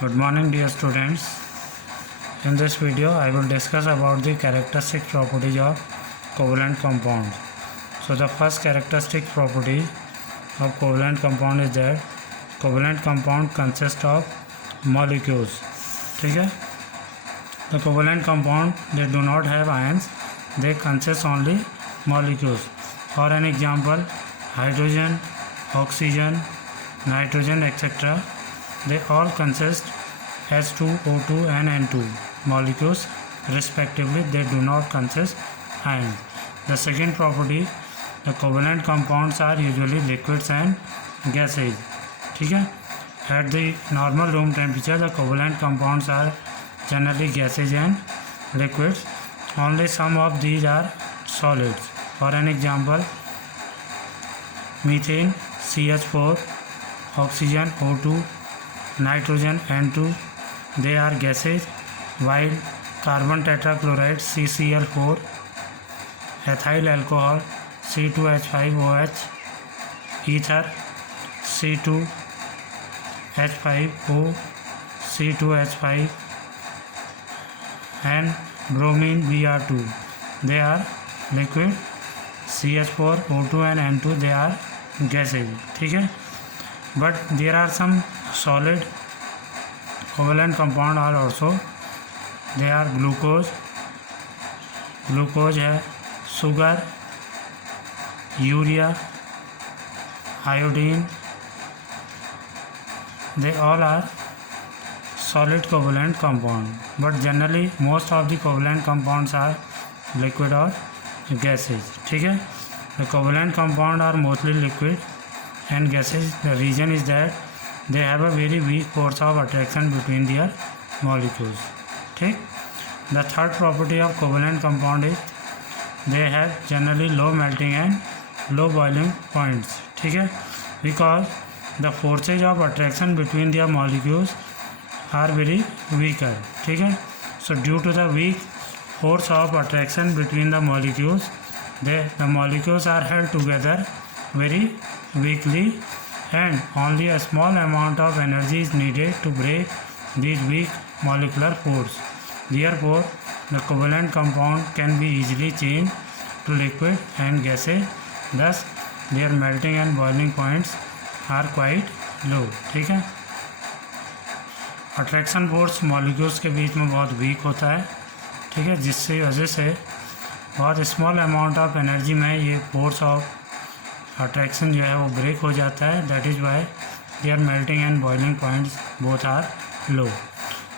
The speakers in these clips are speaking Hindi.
Good morning dear students. In this video I will discuss about the characteristic properties of covalent compounds. So the first characteristic property of covalent compound is that covalent compound consists of molecules. ठीक है, the covalent compound they do not have ions, they consist only molecules. For an example, hydrogen, oxygen, nitrogen, etc. They all consist H2, O2 and N2 molecules respectively. They do not consist ions. The second property, the covalent compounds are usually liquids and gases. ठीक है, at the normal room temperature the covalent compounds are generally gases and liquids. Only some of these are solids. For an example, methane CH4, oxygen O2, nitrogen N2, they are gases, while carbon tetrachloride CCl4, ethyl alcohol C2H5OH, ether C2H5O, C2H5 and bromine Br2, they are liquid. CH4, O2 and N2 they are gases. ठीक है, but there are some solid covalent compound are also. They are glucose है, sugar, urea, iodine, they all are solid covalent compound, but generally most of the covalent compounds are liquid or gases. ठीक है, the covalent compound are mostly liquid and gases. The reason is that they have a very weak force of attraction between their molecules. ठीक, the third property of covalent compound is they have generally low melting and low boiling points. ठीक है, because the forces of attraction between their molecules are very weaker. ठीक है, so due to the weak force of attraction between the molecules, the molecules are held together very weakly and only a small amount of energy is needed to break these weak molecular force. Therefore, the covalent compound can be easily changed to liquid and gases. Thus, their melting and boiling points are quite low. ठीक है, अट्रैक्शन फोर्स मॉलिक्यूल्स के बीच में बहुत वीक होता है. ठीक है, जिससे वजह से बहुत स्मॉल अमाउंट ऑफ एनर्जी में ये फोर्स ऑफ अट्रैक्शन जो है वो ब्रेक हो जाता है. That is why their melting and boiling points both are low.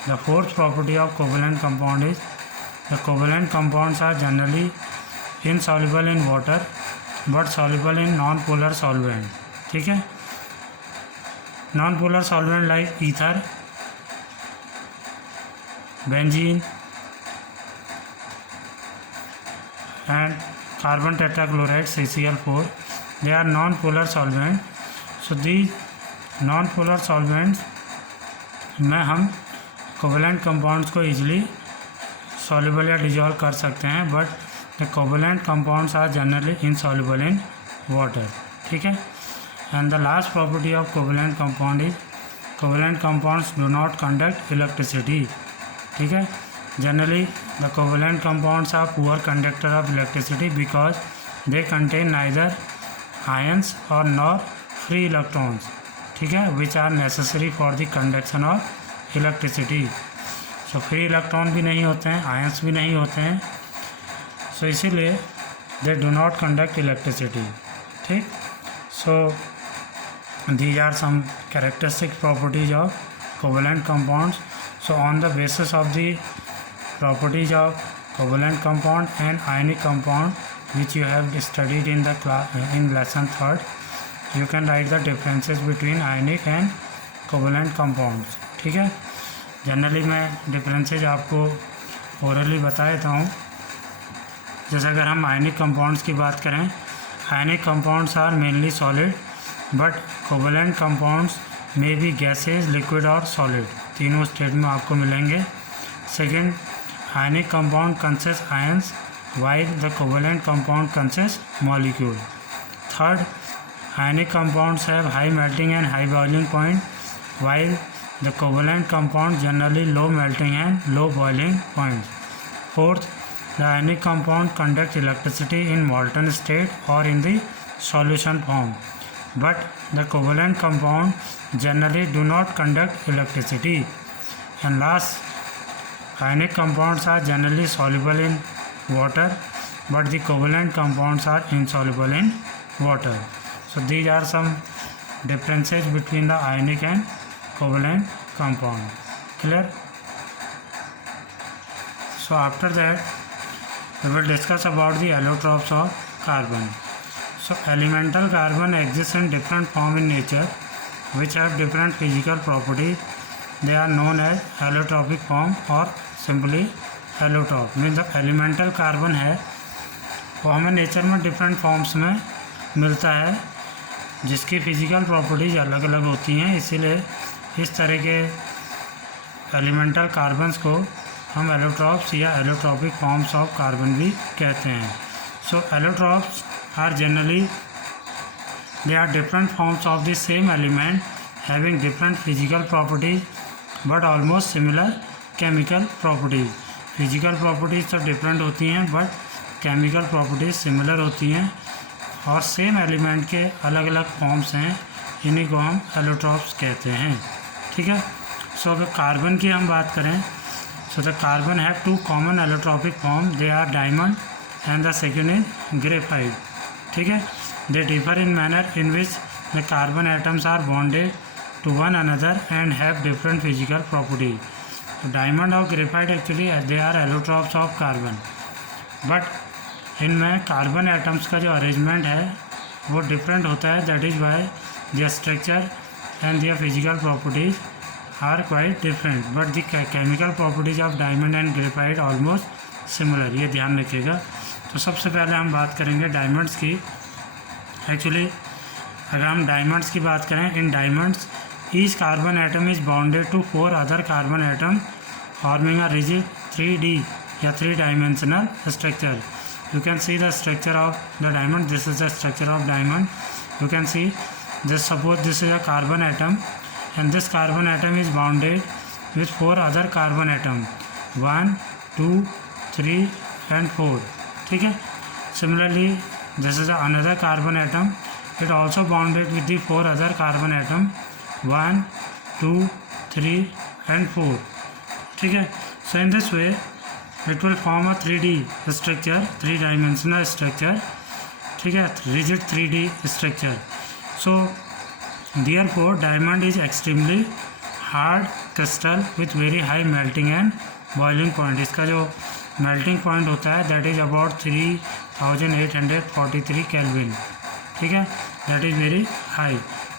The fourth property of covalent compound is the covalent compounds are generally insoluble in water but soluble in non polar solvent. ठीक है, non polar solvent like ether, benzene and carbon tetrachloride CCl4, they are non-polar solvent. So these non-polar solvents में हम covalent compounds को easily soluble या dissolve कर सकते हैं, but the covalent compounds are generally insoluble in water. ठीक है, and the last property of covalent compound is covalent compounds do not conduct electricity. ठीक है, generally the covalent compounds are poor conductor of electricity because they contain neither ions or nor free electrons. ठीक है, which are necessary for the conduction of electricity. so free electron भी नहीं होते हैं, ions भी नहीं होते हैं, so इसीलिए they do not conduct electricity. ठीक, so these are some characteristic properties of covalent compounds. So on the basis of the properties of covalent compound and ionic compound which you have studied in the in lesson 3rd, you can write the differences between ionic and covalent compounds. ठीक है, जनरली मैं डिफरेंसेस आपको ओरली बता देता हूँ. जैसे अगर हम आयनिक कंपाउंड्स की बात करें, ionic compounds are mainly solid but covalent compounds may be gases, liquid और सॉलिड, तीनों स्टेट में आपको मिलेंगे. Second, ionic compound consists ions while the covalent compound consists molecule. Third, ionic compounds have high melting and high boiling point while The covalent compound generally low melting and low boiling points. Fourth, the ionic compound conduct electricity in molten state or in the solution form, but the covalent compound generally do not conduct electricity. And last, ionic compounds are generally soluble in water, but the covalent compounds are insoluble in water. So these are some differences between the ionic and covalent compound. Clear? So after that we will discuss about the allotropes of carbon. So elemental carbon exists in different form in nature which have different physical properties. They are known as allotropic form or simply allotrope. Means जो elemental carbon है वो हमें नेचर में डिफरेंट फॉर्म्स में मिलता है जिसकी फिजिकल प्रॉपर्टीज अलग अलग होती हैं, इसीलिए इस तरह के एलिमेंटल कार्बन्स को हम एलोट्रॉप्स या एलोट्रॉपिक फॉर्म्स ऑफ कार्बन भी कहते हैं. So allotropes are generally they are different forms of the same element having different physical properties but almost similar chemical properties. Physical properties तो डिफरेंट होती हैं बट केमिकल प्रॉपर्टीज सिमिलर होती हैं और सेम एलिमेंट के अलग अलग फॉर्म्स हैं, इन्हीं को हम एलोट्रॉप्स कहते हैं. ठीक है. सो अगर कार्बन की हम बात करें, so the carbon have two common allotropic form. They are diamond and the second is graphite. ठीक है. They differ in manner in which the carbon atoms are bonded to one another and have different physical properties. Diamond और graphite actually they are allotropes of carbon, but इनमें कार्बन एटम्स का जो अरेंजमेंट है वो डिफरेंट होता है. That is why their structure and their physical properties are quite different, but the chemical properties of diamond and graphite almost similar. ये ध्यान रखिएगा. तो सबसे पहले हम बात करेंगे डायमंड्स की. एक्चुअली अगर हम डायमंड्स की बात करें, in diamonds each carbon atom is bounded to 4 other carbon atom forming a rigid 3D या 3 dimensional structure. You can see the structure of the diamond. This is the structure of diamond. You can see this. Suppose this is a carbon atom, and this carbon atom is bounded with 4 other carbon atom. 1, 2, 3, and 4. ठीक है. Similarly, this is another carbon atom. It also bounded with the 4 other carbon atom. 1, 2, 3, and 4. ठीक है. So in this way it will form a 3D structure, 3 dimensional structure. ठीक है. rigid 3D structure. So therefore diamond is extremely hard crystal with very high melting and boiling point. इसका जो melting point होता है that is about 3843 Kelvin. ठीक है. that is very high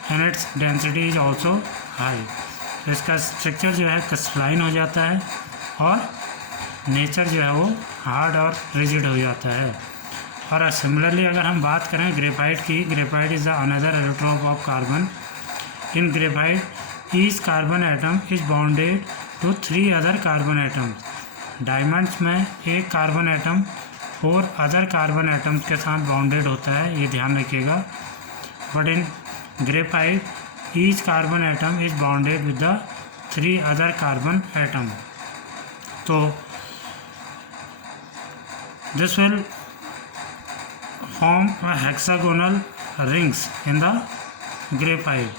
and its density is also high. तो इसका स्ट्रक्चर जो है क्रिस्टलाइन हो जाता है और नेचर जो है वो हार्ड और रिजिड हो जाता है. और सिमिलरली अगर हम बात करें ग्रेफाइट की, graphite is the another allotrope of carbon. In graphite each carbon atom is bounded to 3 other carbon atoms. Diamonds में एक carbon atom 4 other carbon atoms के साथ बाउंडेड होता है, ये ध्यान रखिएगा. But in graphite each carbon atom is bounded with the 3 other carbon atom. तो this will form a hexagonal rings in the graphite.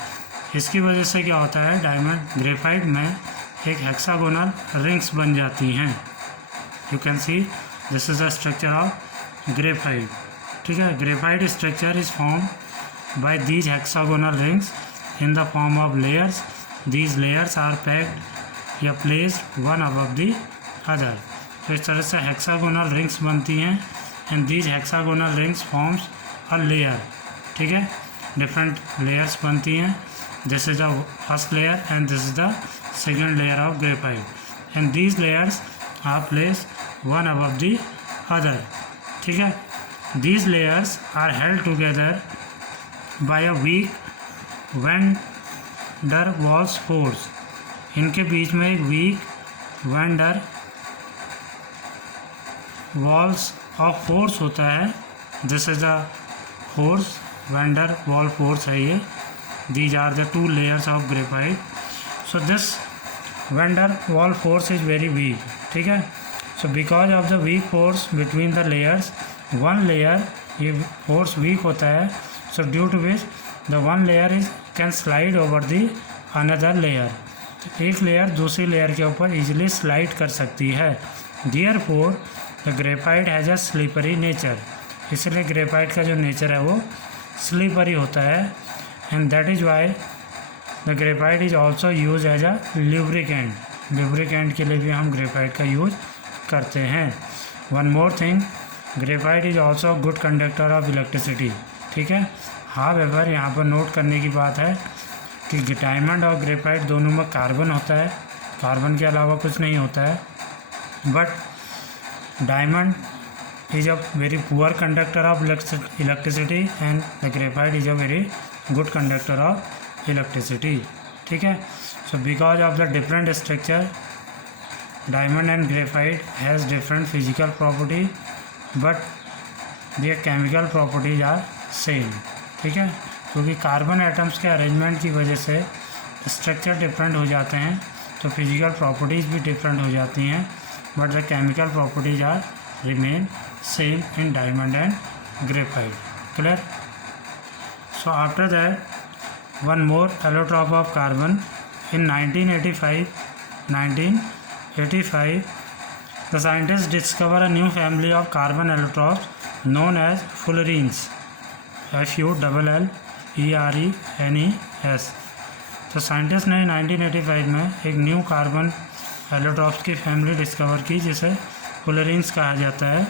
इसकी वजह से क्या होता है, डायमंड ग्रेफाइट में एक हेक्सागोनल रिंग्स बन जाती हैं. You can see this is the structure of graphite. ठीक है. Graphite structure is form by these hexagonal rings in the form of layers. These layers are packed या placed one above the other. तो इस तरह से हेक्सागोनल रिंग्स बनती हैं and these hexagonal rings forms a layer. ठीक है. डिफरेंट लेयर्स बनती हैं. This is the first layer and this is the second layer of graphite and these layers are placed one above the other. ठीक है. These layers are held together by a weak van der Waals force. इनके बीच में एक weak van der Waals of force होता है. This is the force, van der Waal force है ये. These are the 2 layers of graphite. So this van der Waal force is very weak, ठीक है। So because of the weak force between the layers, one layer ये फोर्स वीक होता है, so due to which the one layer is can slide over the another layer, एक लेयर दूसरी लेयर के ऊपर इजीली स्लाइड कर सकती है। Therefore the graphite has a slippery nature, इसलिए ग्रेफाइट का जो नेचर है वो स्लिपरी होता है। And that is why the graphite is also use as a lubricant, lubricant के लिए भी हम ग्रेफाइट का यूज करते हैं। One more thing, graphite is also good conductor of electricity, ठीक है। हाँ वेवर यहाँ पर नोट करने की बात है कि डायमंड और ग्रेफाइट दोनों में कार्बन होता है, कार्बन के अलावा कुछ नहीं होता है, but diamond is a very poor conductor of electricity and the graphite is a very good conductor of electricity, ठीक है। so because of the different structure, diamond and graphite has different physical property but their chemical properties are same, ठीक है। क्योंकि कार्बन एटम्स के अरेंजमेंट की वजह से स्ट्रक्चर डिफरेंट हो जाते हैं तो फिजिकल प्रॉपर्टीज़ भी डिफरेंट हो जाती हैं, but the chemical properties are remain same in diamond and graphite, clear? So after that, one more allotrope of carbon in 1985 the scientists discover a new family of carbon allotropes known as fullerenes, FULLERENES। तो साइंटिस्ट ने 1985 में एक न्यू कार्बन एलोट्रॉप्स की फैमिली डिस्कवर की जिसे फुलरीन्स कहा जाता है।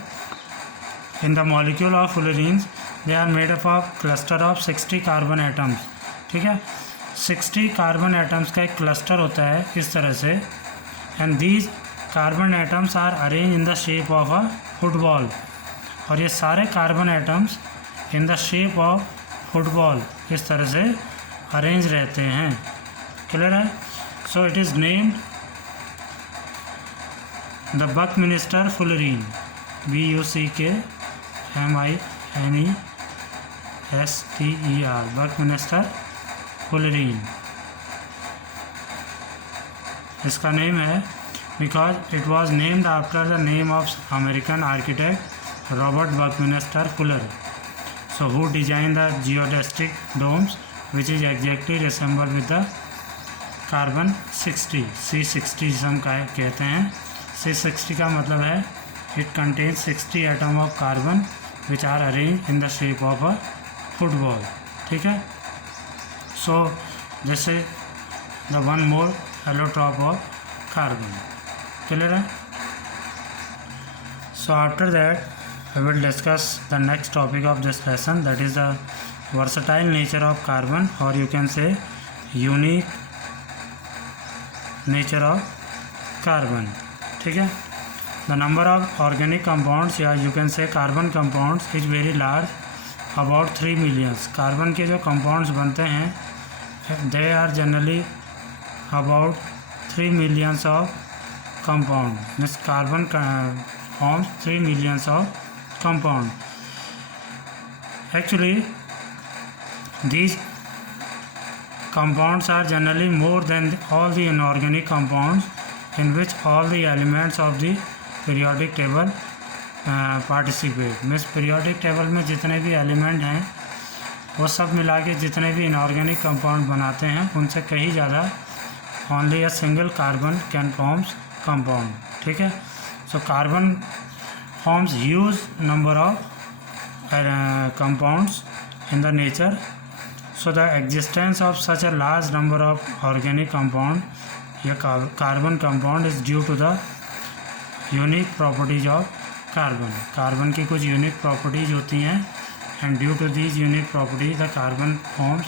In the molecule of fullerenes they are made up of cluster of 60 carbon atoms, ठीक है। 60 कार्बन एटम्स का एक क्लस्टर होता है इस तरह से, and these carbon atoms are arrange in the shape of a football, और ये सारे carbon atoms in the shape of football इस तरह से अरेंज रहते हैं, क्लियर है। So it is named the Buckminster fullerene, BUCKMINESTER, Buckminster fullerene इसका नेम है because it was named after the name of American architect Robert Buckminster Fuller, so who design the geodesic domes which is exactly resemble with the carbon 60, C60 जिसे हम कहते हैं। C60 का मतलब है it contain 60 atom of carbon which are arrange in the shape of a football, ठीक है। So this is the one more allotrope of carbon, clear है। So after that we will discuss the next topic of this lesson, that is the versatile nature of carbon, और you can say unique nature of carbon, ठीक है। The number of organic compounds या यू कैन से carbon compounds is very large, about 3 millions. Carbon के जो कंपाउंड्स बनते हैं they are generally about 3 millions of compound, means carbon forms 3 millions of compound. Actually these compounds are generally more than all the inorganic compounds in which all the elements of the periodic table participate। Means periodic table में जितने भी एलिमेंट हैं वो सब मिला के जितने भी इनऑर्गेनिक कंपाउंड बनाते हैं उनसे कहीं ज़्यादा only a single carbon can forms compound, ठीक है। So carbon forms huge number of compounds in the nature, so the existence of such a large number of organic compound या carbon compound is due to the unique properties of carbon. Carbon की कुछ यूनिक प्रॉपर्टीज होती हैं and due to these unique properties the carbon forms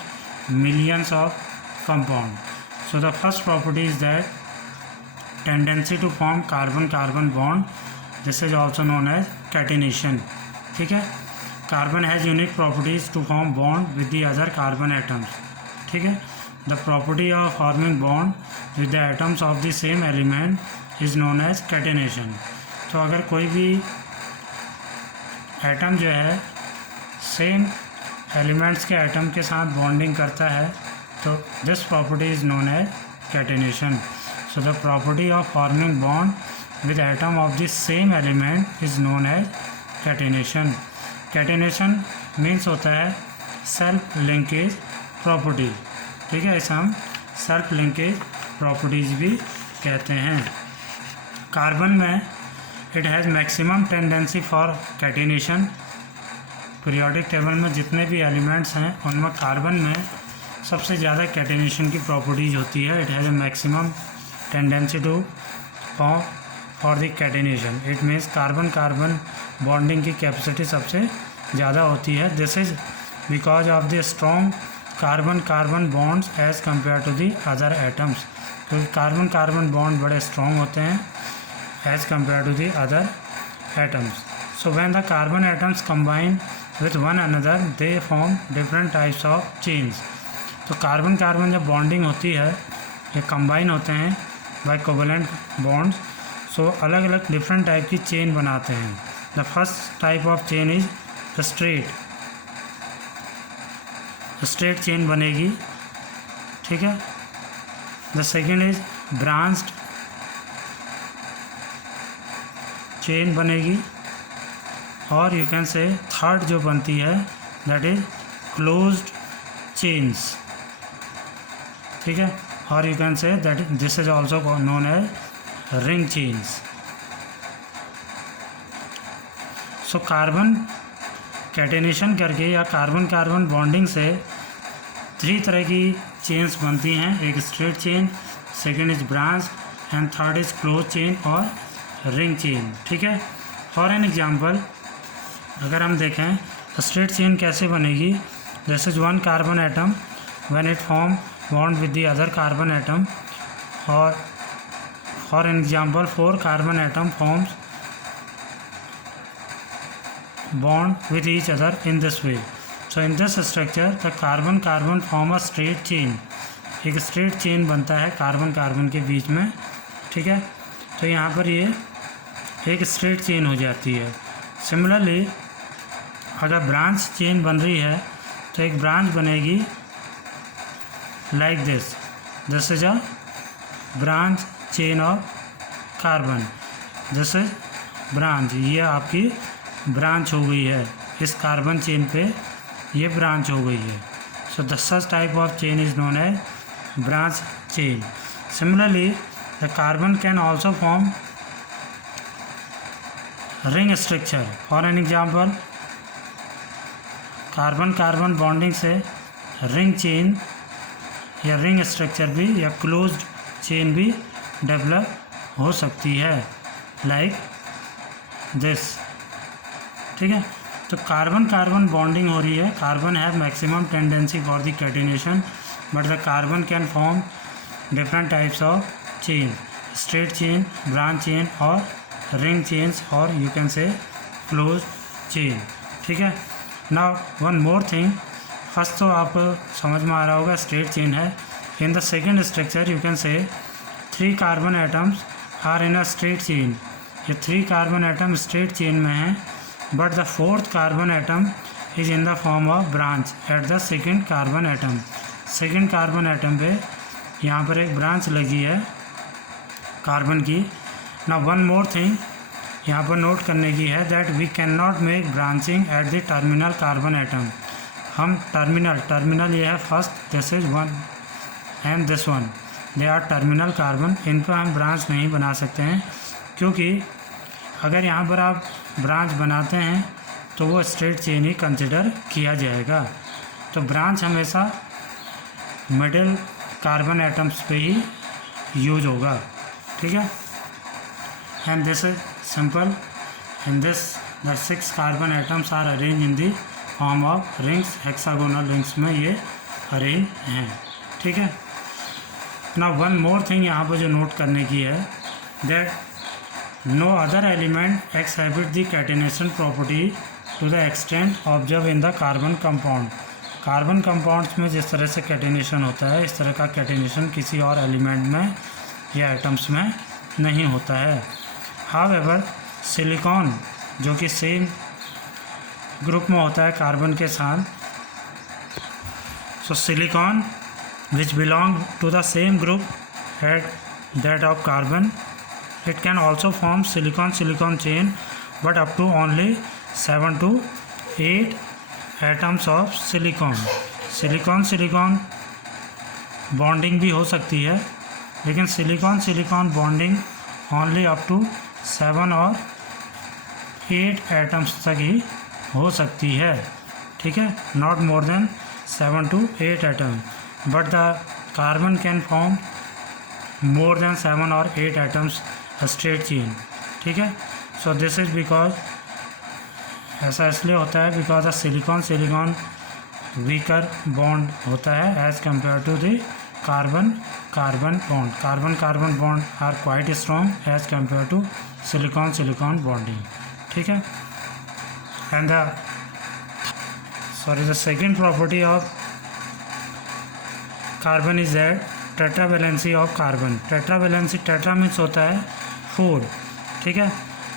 millions of compound. So the first property is that tendency to form carbon carbon bond, this is also known as catenation, ठीक है। Carbon has unique properties to form bond with the other carbon atoms, ठीक है। The property of forming bond with the atoms of the same element is known as catenation. तो अगर कोई भी एटम जो है सेम एलिमेंट्स के एटम के साथ बॉन्डिंग करता है तो this property is known as catenation. So the property of forming bond with atom of the same element is known as catenation. Catenation means होता है सेल्फ लिंकेज प्रॉपर्टी. ठीक है, इसे हम सेल्फ लिंकेज प्रॉपर्टीज भी कहते हैं. कार्बन में it has maximum tendency for catenation. Periodic table में जितने भी एलिमेंट्स हैं उनमें कार्बन में सबसे ज़्यादा कैटेनेशन की प्रॉपर्टीज होती है. It has a maximum tendency to form for the catenation. It means carbon carbon bonding की कैपेसिटी सबसे ज़्यादा होती है. This is because of the strong carbon carbon bonds as compare to the other atoms. क्योंकि कार्बन कार्बन बॉन्ड बड़े स्ट्रॉन्ग होते हैं as compare to the other atoms. So when the carbon atoms combine with one another they form different types of chains. तो कार्बन कार्बन जब बॉन्डिंग होती है ये कंबाइन होते हैं बाय कोवेलेंट बॉन्ड्स. सो अलग अलग डिफरेंट टाइप की चेन बनाते हैं. The first type of chain is straight chain बनेगी. ठीक है. The second is branched chain बनेगी. और यू कैन से थर्ड जो बनती है दैट इज क्लोज्ड चेन्स. ठीक है. और you can say that this is also known as ring chains. So carbon catenation करके या कार्बन कार्बन बॉन्डिंग से 3 तरह की चेन्स बनती हैं. एक straight chain, second is branch and third is close chain और रिंग चेन. ठीक है. फॉर एन एग्जांपल अगर हम देखें स्ट्रेट चेन कैसे बनेगी. This is one carbon atom when it form bond with the other carbon atom, or for an example 4 carbon atom forms bond with each other in this way. So in this structure the carbon carbon form a straight chain. एक straight chain बनता है कार्बन कार्बन के बीच में. ठीक है. तो यहाँ पर ये एक straight chain हो जाती है. Similarly अगर branch chain बन रही है तो एक branch बनेगी like this. This is a branch chain of carbon. This is branch. ये आपकी ब्रांच हो गई है इस कार्बन चेन पे, ये ब्रांच हो गई है. So the such type of chain is known as branch chain. Similarly the carbon can also form ring structure. For an example carbon carbon bonding से रिंग चेन या रिंग स्ट्रक्चर भी या क्लोज्ड चेन भी डेवलप हो सकती है लाइक दिस. ठीक है. तो कार्बन कार्बन बॉन्डिंग हो रही है. Carbon have maximum tendency for the catenation but the carbon can form different types of chain. Straight chain, branch chain और रिंग चेन्स और यू कैन से क्लोज चेन. ठीक है. Now one more thing. First तो आप समझ में आ रहा होगा स्ट्रेट चेन है. In the second structure you can say 3 carbon atoms are in a straight chain. ये 3 कार्बन एटम स्ट्रेट चेन में हैं but the 4th carbon atom is in the form of branch at the second carbon atom. Second carbon atom पे यहाँ पर एक ब्रांच लगी है कार्बन की. ना वन मोर थिंग यहाँ पर नोट करने की है that we can not make branching at the terminal carbon atom. हम टर्मिनल ये है first, this is one and this one, they are terminal carbon. इन पर हम ब्रांच नहीं बना सकते हैं क्योंकि अगर यहाँ पर आप ब्रांच बनाते हैं तो वो स्ट्रेट चेन ही कंसिडर किया जाएगा. तो ब्रांच हमेशा मिडिल कार्बन एटम्स पे ही यूज होगा. ठीक है. And this is simple. In this the 6 carbon atoms are arrange in the form of rings. Hexagonal rings में ये अरेंज हैं. ठीक है. ना वन मोर थिंग यहाँ पर जो नोट करने की है that no other element exhibit the catenation property to the extent observe in the carbon compound. Carbon compounds में जिस तरह से कैटेनेशन होता है इस तरह का कैटेनेशन किसी और एलिमेंट में या एटम्स में नहीं होता है. हाउएवर सिलिकॉन जो कि सेम ग्रुप में होता है कार्बन के साथ. So silicon which belong to the same group at that of carbon. It can also form silicon chain, but up to only 7 to 8 atoms of silicon bonding भी हो सकती है, लेकिन silicon bonding only up to 7 और 8 एटम्स तक ही हो सकती है, ठीक है, not more than 7 to 8 atom, but the carbon can form more than 7 और 8 एटम्स स्ट्रेट चेन, ठीक है। सो दिस इज बिकॉज, ऐसा इसलिए होता है because the silicon weaker bond होता है as compare to the carbon bond are quite strong as compare to silicon bonding, ठीक है। And the second property of carbon is that tetravalency of carbon. Tetra means होता है 4, ठीक है।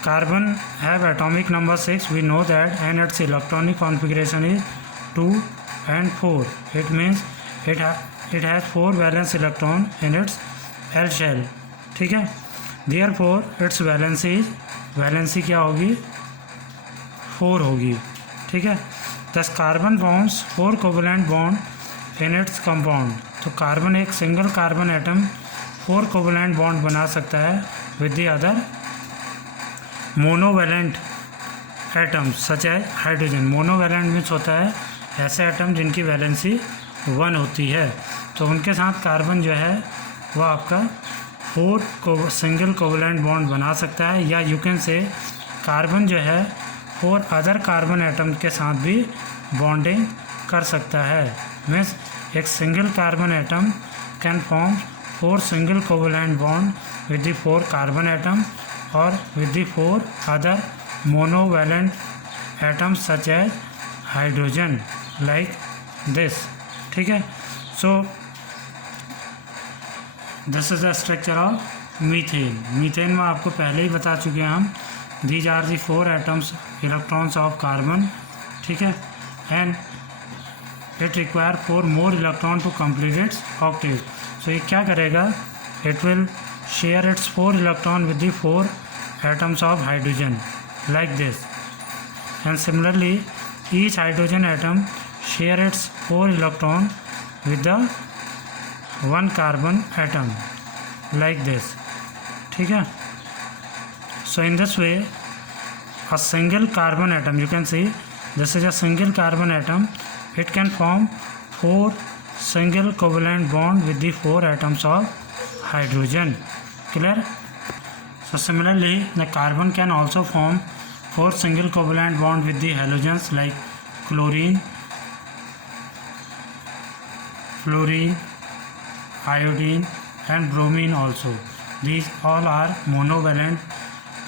Carbon have atomic number 6, we know that, and its electronic configuration is 2 and 4. It means it has 4 valence electron in its L shell, ठीक है। Therefore its valency क्या होगी, 4 होगी, ठीक है। Thus carbon forms 4 covalent bond in its compound. तो कार्बन एक single carbon atom 4 covalent bond बना सकता है with the other monovalent atoms such as hydrogen. Monovalent means होता है ऐसे एटम जिनकी वैलेंसी 1 होती है, तो उनके साथ कार्बन जो है वो आपका 4 सिंगल कोवलेंट बॉन्ड बना सकता है, या यू कैन से कार्बन जो है 4 अदर कार्बन एटम के साथ भी बॉन्डिंग कर सकता है। मीन्स एक single carbon atom can form 4 single covalent bond with the 4 carbon atom और with the 4 other monovalent atoms such as hydrogen, like this, ठीक है। So this is the structure of methane में आपको पहले ही बता चुके हैं हम, these are the 4 atoms electrons of carbon, ठीक है, and it require 4 more electron to complete its octave. सो ये क्या करेगा, it will share its 4 electron with the 4 atoms of hydrogen, like this, and similarly each hydrogen atom share its 4 electron with the 1 carbon atom, like this, ठीक है। So in this way a single carbon atom, you can see this is a single carbon atom, it can form 4 single covalent bond with the 4 atoms of hydrogen, clear? So similarly the carbon can also form 4 single covalent bond with the halogens like chlorine, fluorine, iodine and bromine also. These all are monovalent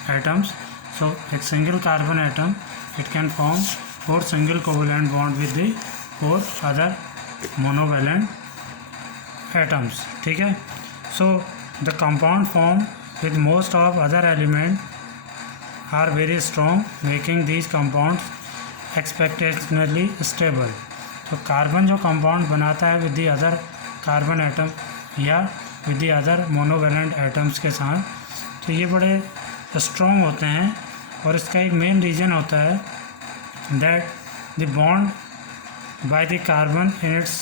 atoms. So a single carbon atom, it can form 4 single covalent bond with the 4 other monovalent atoms, ठीक है। So the compound formed with most of other elements are very strong, making these compounds expectationally stable. तो कार्बन जो कंपाउंड बनाता है with the other carbon atom या with the other monovalent atoms के साथ, तो ये बड़े स्ट्रॉन्ग होते हैं, और इसका एक मेन रीज़न होता है that the bond by the carbon in its,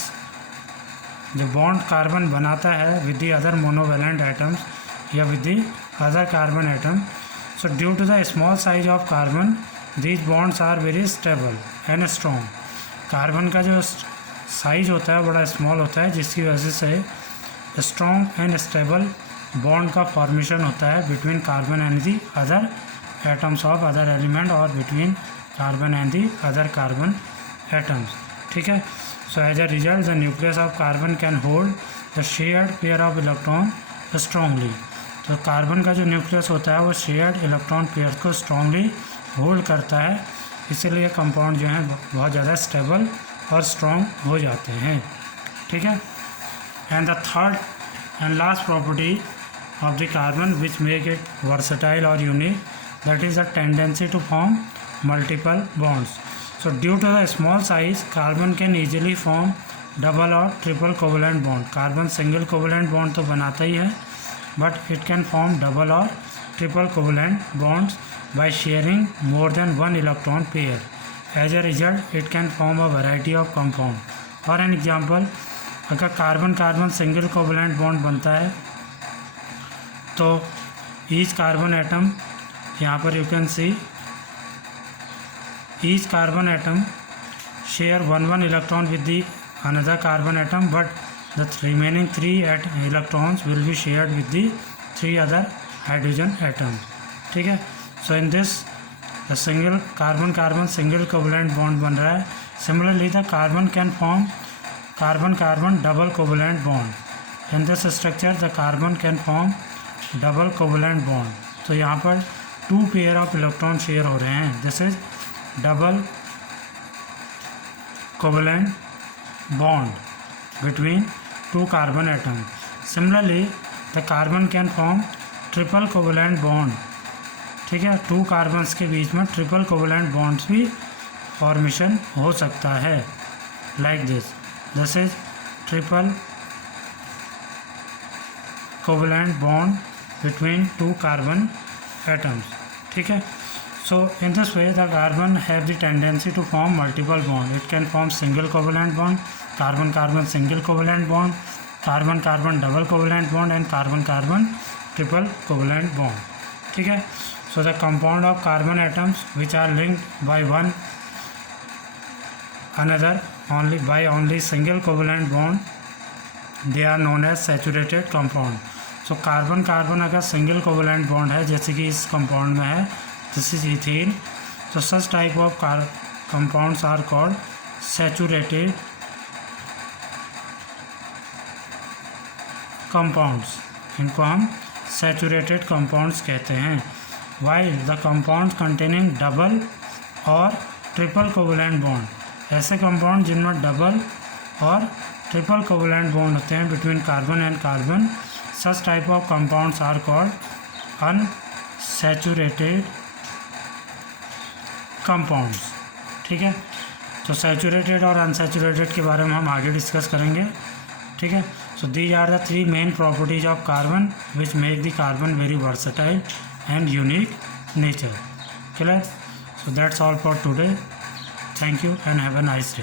जो बॉन्ड कार्बन बनाता है with the other monovalent atoms या with the other carbon atom, so due to the small size of carbon these bonds are very stable and strong. Carbon का जो साइज होता है बड़ा स्मॉल होता है, जिसकी वजह से स्ट्रॉन्ग एंड स्टेबल बॉन्ड का फॉर्मेशन होता है between carbon and the other atoms of other element और between carbon and the other carbon atoms, ठीक है। So as a result the nucleus of carbon can hold the shared pair of electron strongly. तो कार्बन का जो न्यूक्लियस होता है वो शेयर्ड इलेक्ट्रॉन पेयर को स्ट्रांगली होल्ड करता है, इसीलिए कंपाउंड जो है बहुत ज़्यादा स्टेबल और स्ट्रॉन्ग हो जाते हैं, ठीक है। And the third and last property of the carbon which make it versatile और unique, that is the tendency to form multiple bonds. So due to the small size carbon can easily form double और triple covalent bond. Carbon single covalent bond तो बनाता ही है, but it can form double or triple covalent bonds by sharing more than one electron pair. As a result, it can form a variety of compound. For an example, अगर carbon carbon single covalent bond बनता है तो ईच कार्बन एटम, यहाँ पर you can see each carbon atom share one electron with the another carbon atom, but the remaining 3 electrons will be shared with the 3 other hydrogen atoms. ठीक है. So in this the single carbon carbon single covalent bond बन रहा है. Similarly the carbon can form carbon carbon double covalent bond. In this structure the carbon can form double covalent bond. तो यहाँ पर 2 पेयर ऑफ इलेक्ट्रॉन शेयर हो रहे हैं. This is double covalent bond between 2 carbon atoms. Similarly, the carbon can form triple covalent bond. ठीक है, 2 कार्बन्स के बीच में ट्रिपल कोवलेंट बॉन्ड्स भी फॉर्मेशन हो सकता है. Like this is triple covalent bond between 2 carbon atoms. ठीक है. So in this way the carbon have the tendency to form multiple bond. It can form single covalent bond, carbon carbon single covalent bond, carbon carbon double covalent bond and carbon carbon triple covalent bond. ठीक है. So the compound of carbon atoms which are linked by one another only single covalent bond, they are known as saturated compound. So carbon carbon अगर single covalent bond है जैसे कि इस compound में है, this is ethane. So such type of compounds are called saturated compounds. इनको हम saturated compounds कहते हैं. While the compounds containing double और triple covalent bond, ऐसे compound जिनमें double और triple covalent bond होते हैं between carbon and carbon, such type of compounds are called unsaturated compounds. ठीक है. तो सैचुरेटेड और अनसैचुरेटेड के बारे में हम आगे डिस्कस करेंगे. ठीक है. So these are the 3 main properties of carbon which make the carbon very versatile and unique nature. Clear. So that's all for today. Thank you and have a nice day.